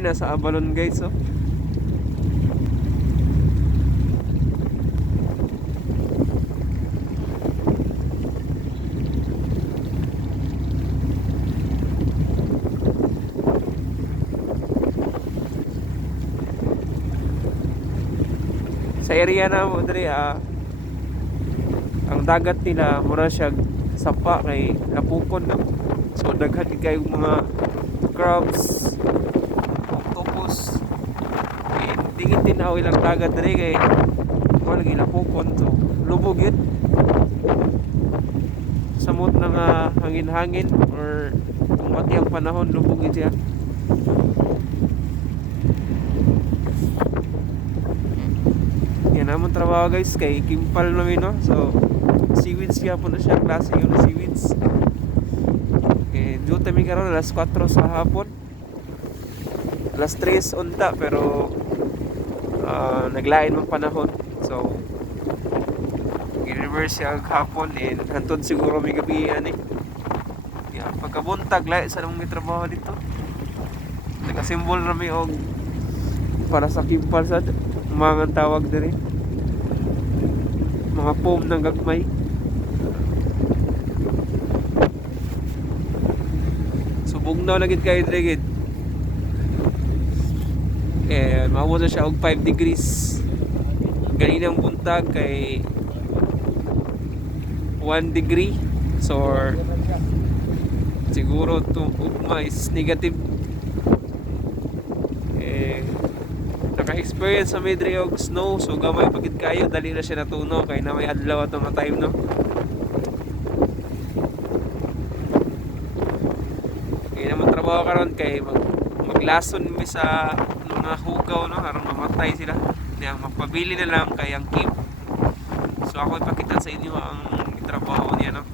ni nasa Abalon guys, oh. Sa area na mo diri ang dagat nila mura siya sapa kay napukon na. So daghan kay mga crabs, octopus. Dingin tinaw ilang dagat diri kay wala lagi napukon, so lubog yun. Samot na nga hangin-hangin or kung mati ang panahon, lubog yun siya. Yan naman trabaho guys kay Kimpal namin, no? So seaweeds kaya po na siya, klase yun na seaweeds. Duty mi karon alas 4 sa hapon, alas 3 unta, pero naglain mang panahon, so i-reverse siya hapon and hantod siguro may gabi ani. Yan, pagkabuntag lahi sa namang trabaho dito, nagasimbol na may og para sa Kimpal sa mga tawag diri, mga foam ng gagmay. Bugnaw na gid kayo diri gid. Maabot na siya og 5 degrees. Ganinang buntag kay 1 degree. So siguro to ugma is negative. Naka-experience sa diri og snow, so gamay pagid kayo, dali na siya natuno kay na may adlaw atong time, no. Trabaho karon kay maglason mi sa mga hugaw, no, aron mamatay sila. Diyan magpabili na lang kay ang keep. So ako ipakita sa inyo ang trabaho niya, no.